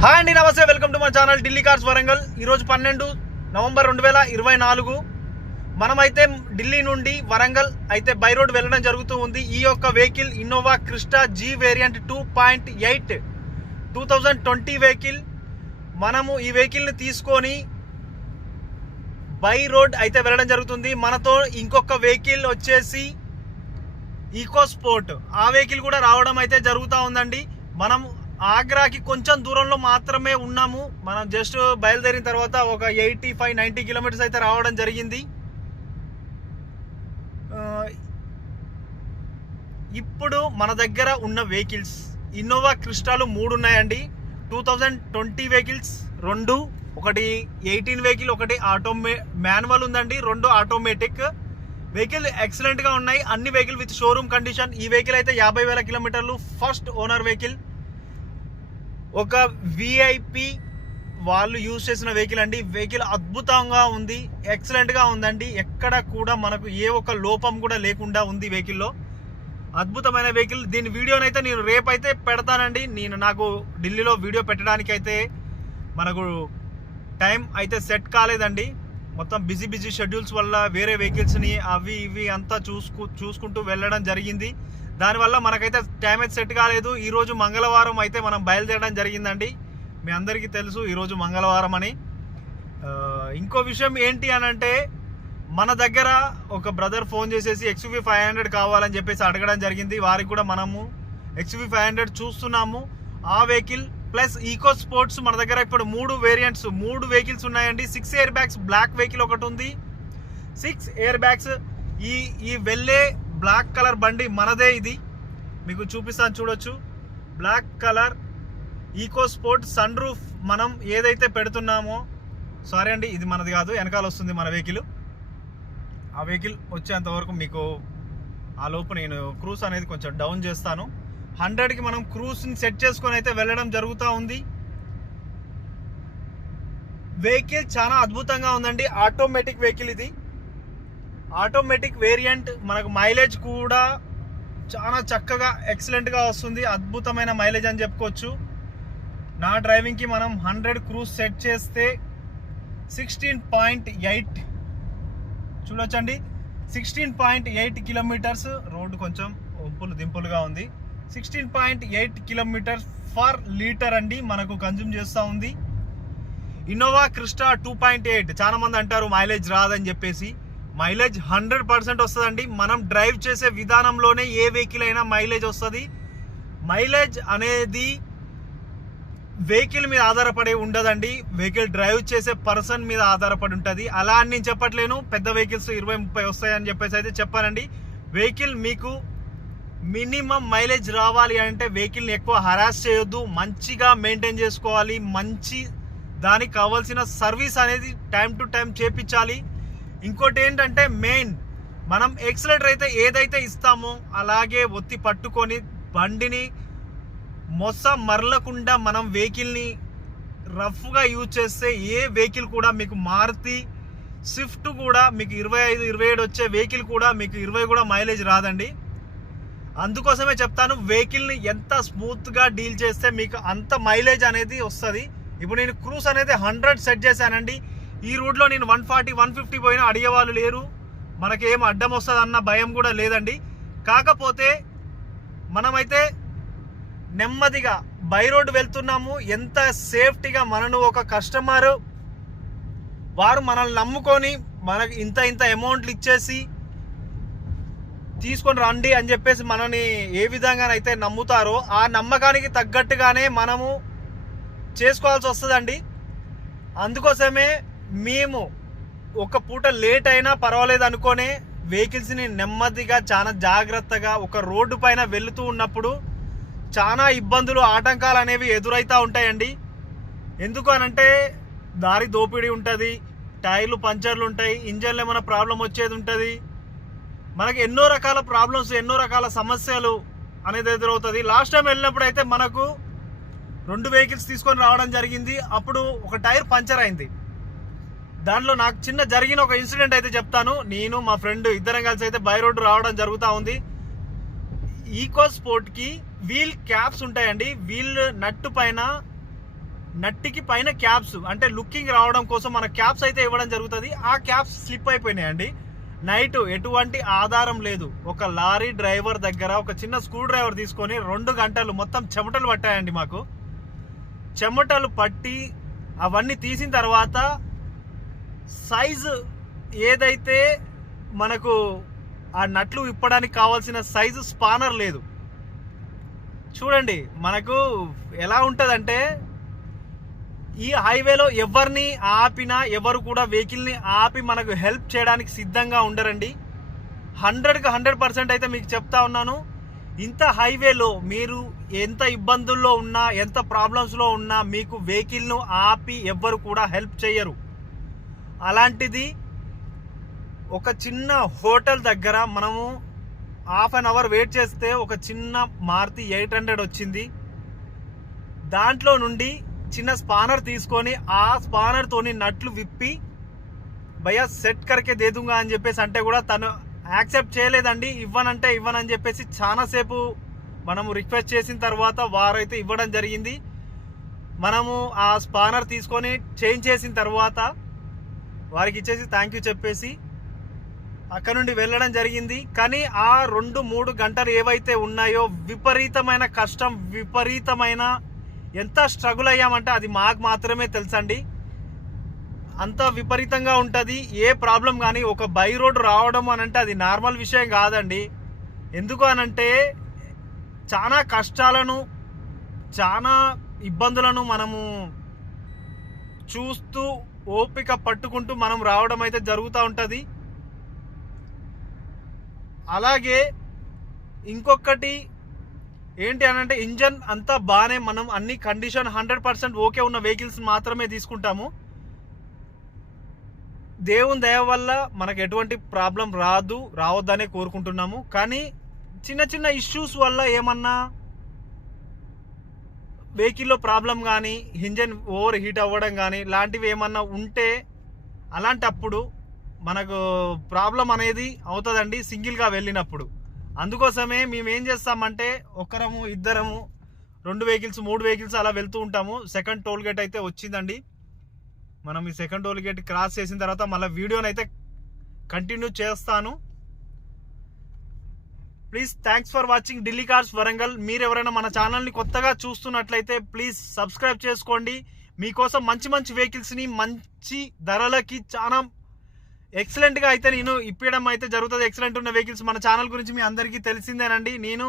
Hi అండి, నమస్తే. Welcome to my channel Delhi cars Warangal. ఈరోజు 12 నవంబర్ 2024 మనమైతే ఢిల్లీ నుండి వరంగల్ అయితే బై రోడ్ వెళ్ళడం జరుగుతూ ఉంది. ఈ యొక్క vehicle Innova Crysta G variant 2.8 2020 vehicle. మనము ఈ వెహికల్ని తీసుకొని బై రోడ్ అయితే వెళ్ళడం జరుగుతుంది. మనతో ఇంకొక వెహికల్ వచ్చేసి ఈకో స్పోర్ట్, ఆ వెహికల్ కూడా రావడం అయితే జరుగుతూ ఉందండి. మనం ఆగ్రాకి కొంచెం దూరంలో మాత్రమే ఉన్నాము. మనం జస్ట్ బయలుదేరిన తర్వాత ఒక 85-90 కిలోమీటర్స్ అయితే రావడం జరిగింది. ఇప్పుడు మన దగ్గర ఉన్న వెహికల్స్ ఇన్నోవా క్రిస్టాలు 3 ఉన్నాయండి. 2020 వెహికల్స్ 2, ఒకటి 18 వెహికల్, ఒకటి మాన్యువల్ ఉందండి, 2 ఆటోమేటిక్ వెహికల్. ఎక్సలెంట్గా ఉన్నాయి అన్ని వెహికల్ విత్ షోరూమ్ కండిషన్. ఈ వెహికల్ అయితే 50,000 కిలోమీటర్లు, ఫస్ట్ ఓనర్ వెహికల్. ఒక విఐపి వాళ్ళు యూజ్ చేసిన వెహికల్ అండి. వెహికల్ అద్భుతంగా ఉంది, ఎక్సలెంట్గా ఉందండి. ఎక్కడ కూడా మనకు ఏ ఒక్క లోపం కూడా లేకుండా ఉంది వెహికల్లో. అద్భుతమైన వెహికల్. దీని వీడియోనైతే నేను రేపైతే పెడతానండి. నాకు ఢిల్లీలో వీడియో పెట్టడానికి అయితే మనకు టైం అయితే సెట్ కాలేదండి. మొత్తం బిజీ షెడ్యూల్స్ వల్ల వేరే వెహికల్స్ని అవి ఇవి అంతా చూసుకుంటూ వెళ్ళడం జరిగింది. దానివల్ల మనకైతే టైం అయితే సెట్ కాలేదు. ఈరోజు మంగళవారం అయితే మనం బయలుదేరడం జరిగిందండి. మీ అందరికీ తెలుసు ఈరోజు మంగళవారం అని. ఇంకో విషయం ఏంటి అని అంటే, మన దగ్గర ఒక బ్రదర్ ఫోన్ చేసేసి XUV 500 కావాలని చెప్పేసి అడగడం జరిగింది. వారికి కూడా మనము XUV 500 చూస్తున్నాము. ఆ వెహికల్ ప్లస్ ఈకో స్పోర్ట్స్ మన దగ్గర ఇప్పుడు 3 వేరియంట్స్, 3 వెహికల్స్ ఉన్నాయండి. 6 ఎయిర్ బ్యాగ్స్, బ్లాక్ వెహికల్ ఒకటి ఉంది, 6 ఎయిర్ బ్యాగ్స్. ఈ వెళ్ళే బ్లాక్ కలర్ బండి మనదే. ఇది మీకు చూపిస్తాను, చూడొచ్చు. Black colour EcoSport sunroof మనం ఏదైతే పెడుతున్నామో, సారీ అండి ఇది మనది కాదు, వెనకాల వస్తుంది మన వెహికల్. ఆ వెహికల్ వచ్చేంత వరకు మీకు ఆ లోపు నేను క్రూజ్ అనేది కొంచెం డౌన్ చేస్తాను. 100కి మనం క్రూజ్ని సెట్ చేసుకొని అయితే వెళ్ళడం జరుగుతూ ఉంది. వెహికల్ చాలా అద్భుతంగా ఉందండి. ఆటోమేటిక్ వెహికల్ ఇది, ఆటోమేటిక్ వేరియంట్. మనకు మైలేజ్ కూడా చాలా చక్కగా ఎక్సలెంట్గా వస్తుంది. అద్భుతమైన మైలేజ్ అని చెప్పుకోవచ్చు. నా డ్రైవింగ్కి మనం 100 క్రూజ్ సెట్ చేస్తే 16.8 చూడొచ్చండి. 16.8 కిలోమీటర్స్. రోడ్డు కొంచెం దింపులుగా ఉంది. 16.8 కిలోమీటర్స్ ఫర్ లీటర్ అండి మనకు కన్జ్యూమ్ చేస్తూ ఉంది. Innova Crysta 2.8. చాలా మంది అంటారు మైలేజ్ రాదని చెప్పేసి. మైలేజ్ 100% వస్తుందండి. మనం డ్రైవ్ చేసే విధానంలోనే ఏ వెహికల్ అయినా మైలేజ్ వస్తుంది. మైలేజ్ అనేది వెహికల్ మీద ఆధారపడి ఉండదండి, వెహికల్ డ్రైవ్ చేసే పర్సన్ మీద ఆధారపడి ఉంటుంది. అలా అని నేను చెప్పట్లేను పెద్ద వెహికల్స్ 20-30 వస్తాయని చెప్పేసి అయితే చెప్పానండి. వెహికల్ మీకు మినిమం మైలేజ్ రావాలి అంటే వెహికల్ని ఎక్కువ హరాస్ చేయొద్దు, మంచిగా మెయింటైన్ చేసుకోవాలి. మంచి దానికి కావాల్సిన సర్వీస్ అనేది టైం టు టైం చేపించాలి. ఇంకోటి ఏంటంటే మెయిన్, మనం ఎక్సలెటర్ అయితే ఏదైతే ఇస్తామో అలాగే ఒత్తి పట్టుకొని బండిని మరలకుండా మనం వెహికల్ని రఫ్గా యూజ్ చేస్తే ఏ వెహికల్ కూడా మీకు మారుతి స్విఫ్ట్ కూడా మీకు 25-27 వచ్చే వెహికల్ కూడా మీకు 20 కూడా మైలేజ్ రాదండి. అందుకోసమే చెప్తాను, వెహికల్ని ఎంత స్మూత్గా డీల్ చేస్తే మీకు అంత మైలేజ్ అనేది వస్తుంది. ఇప్పుడు నేను క్రూజ్ అనేది 100 సెట్ చేశానండి. ఈ రూట్లో నేను 140-150 పోయినా అడిగేవాళ్ళు లేరు. మనకేం అడ్డం వస్తుంది అన్న భయం కూడా లేదండి. కాకపోతే మనమైతే నెమ్మదిగా బై రోడ్ వెళ్తున్నాము. ఎంత సేఫ్టీగా మనను ఒక కస్టమర్ వారు మనల్ని నమ్ముకొని మనకి ఇంత అమౌంట్లు ఇచ్చేసి తీసుకొని రండి అని చెప్పేసి మనని ఏ విధంగానైతే నమ్ముతారో ఆ నమ్మకానికి తగ్గట్టుగానే మనము చేసుకోవాల్సి వస్తుందండి. అందుకోసమే మేము ఒక పూట లేట్ అయినా పర్వాలేదు అనుకోనే వెహికల్స్ని నెమ్మదిగా చాలా జాగ్రత్తగా ఒక రోడ్డు పైన వెళుతూ ఉన్నప్పుడు చాలా ఇబ్బందులు, ఆటంకాలు అనేవి ఎదురవుతూ ఉంటాయండి. ఎందుకు అనంటే దారి దోపిడీ ఉంటుంది, టైర్లు పంచర్లు ఉంటాయి, ఇంజన్లో ఏమైనా ప్రాబ్లం వచ్చేది ఉంటుంది. మనకి ఎన్నో రకాల ప్రాబ్లమ్స్, ఎన్నో రకాల సమస్యలు అనేది ఎదురవుతుంది. లాస్ట్ టైం వెళ్ళినప్పుడు అయితే మనకు 2 వెహికల్స్ తీసుకొని రావడం జరిగింది. అప్పుడు ఒక టైర్ పంచర్ అయింది. దాంట్లో నాకు చిన్న జరిగిన ఒక ఇన్సిడెంట్ అయితే చెప్తాను. నేను మా ఫ్రెండ్ ఇద్దరం కలిసి అయితే బై రోడ్ రావడం జరుగుతూ ఉంది. ఈకో స్పోర్ట్కి వీల్ క్యాప్స్ ఉంటాయండి. వీల్ నట్టు పైన నట్టికి పైన క్యాప్స్ అంటే లుకింగ్ రావడం కోసం మన క్యాప్స్ అయితే ఇవ్వడం జరుగుతుంది. ఆ క్యాప్స్ స్లిప్ అయిపోయినాయండి. నైట్ ఎటువంటి ఆధారం లేదు. ఒక లారీ డ్రైవర్ దగ్గర ఒక చిన్న స్క్రూ డ్రైవర్ తీసుకొని 2 గంటలు మొత్తం చెమటలు పట్టాయండి మాకు. చెమటలు పట్టి అవన్నీ తీసిన తర్వాత సైజు ఏదైతే మనకు ఆ నట్లు విప్పడానికి కావాల్సిన సైజు స్పానర్ లేదు. చూడండి మనకు ఎలా ఉంటుందంటే, ఈ హైవేలో ఎవరిని ఆపినా ఎవరు కూడా వెహికల్ని ఆపి మనకు హెల్ప్ చేయడానికి సిద్ధంగా ఉండరండి. 100కి 100% అయితే మీకు చెప్తా ఉన్నాను. ఇంత హైవేలో మీరు ఎంత ఇబ్బందుల్లో ఉన్నా, ఎంత ప్రాబ్లమ్స్లో ఉన్నా మీకు వెహికల్ను ఆపి ఎవ్వరు కూడా హెల్ప్ చేయరు. అలాంటిది ఒక చిన్న హోటల్ దగ్గర మనము ½ an hour వెయిట్ చేస్తే ఒక చిన్న మారుతి 800 వచ్చింది. దాంట్లో నుండి చిన్న స్పానర్ తీసుకొని ఆ స్పానర్ తోని నట్లు విప్పి భయ్యా సెట్ కరికే దేదుంగా అని చెప్పేసి అంటే కూడా తను యాక్సెప్ట్ చేయలేదండి. ఇవ్వనంటే ఇవ్వనని చెప్పేసి చాలాసేపు మనము రిక్వెస్ట్ చేసిన తర్వాత వారైతే ఇవ్వడం జరిగింది. మనము ఆ స్పానర్ తీసుకొని చేంజ్ చేసిన తర్వాత వారికి ఇచ్చేసి థ్యాంక్ యూ చెప్పేసి అక్కడ నుండి వెళ్ళడం జరిగింది. కానీ ఆ 2-3 గంటలు ఏవైతే ఉన్నాయో విపరీతమైన కష్టం, విపరీతమైన ఎంత స్ట్రగుల్ అయ్యామంటే అది మాకు మాత్రమే తెలుసండి. అంత విపరీతంగా ఉంటుంది. ఏ ప్రాబ్లం కానీ ఒక బై రోడ్ రావడం అనంటే అది నార్మల్ విషయం కాదండి. ఎందుకు అనంటే చాలా కష్టాలను, చాలా ఇబ్బందులను మనము చూస్తూ ఓపిక పట్టుకుంటూ మనం రావడం అయితే జరుగుతూ ఉంటుంది. అలాగే ఇంకొకటి ఏంటి అనంటే ఇంజన్ అంతా బాగానే మనం అన్ని కండిషన్ 100% ఓకే ఉన్న వెహికల్స్ మాత్రమే తీసుకుంటాము. దేవుని దయ వల్ల మనకు ఎటువంటి ప్రాబ్లం రావద్దనే కోరుకుంటున్నాము. కానీ చిన్న చిన్న ఇష్యూస్ వల్ల ఏమన్నా వెహికల్లో ప్రాబ్లం కానీ, ఇంజన్ ఓవర్ హీట్ అవ్వడం కానీ లాంటివి ఏమన్నా ఉంటే అలాంటప్పుడు మనకు ప్రాబ్లం అనేది అవుతుందండి సింగిల్గా వెళ్ళినప్పుడు. అందుకోసమే మేము ఏం చేస్తామంటే ఒకరము, ఇద్దరము, 2 వెహికల్స్, 3 వెహికల్స్ అలా వెళ్తూ ఉంటాము. సెకండ్ టోల్ గేట్ అయితే వచ్చిందండి. మనం ఈ సెకండ్ టోల్ గేట్ క్రాస్ చేసిన తర్వాత మళ్ళీ వీడియోని అయితే కంటిన్యూ చేస్తాను. Please thanks for watching Delhi cars Warangal. మీరు ఎవరైనా మన ఛానల్ని కొత్తగా చూస్తున్నట్లయితే ప్లీజ్ సబ్స్క్రైబ్ చేసుకోండి. మీకోసం మంచి మంచి వెహికల్స్ని మంచి ధరలకి చాలా ఎక్సలెంట్గా అయితే నేను ఇప్పడం అయితే జరుగుతుంది. ఎక్సలెంట్ ఉన్న వెహికల్స్ మన ఛానల్ గురించి మీ అందరికీ తెలిసిందేనండి. నేను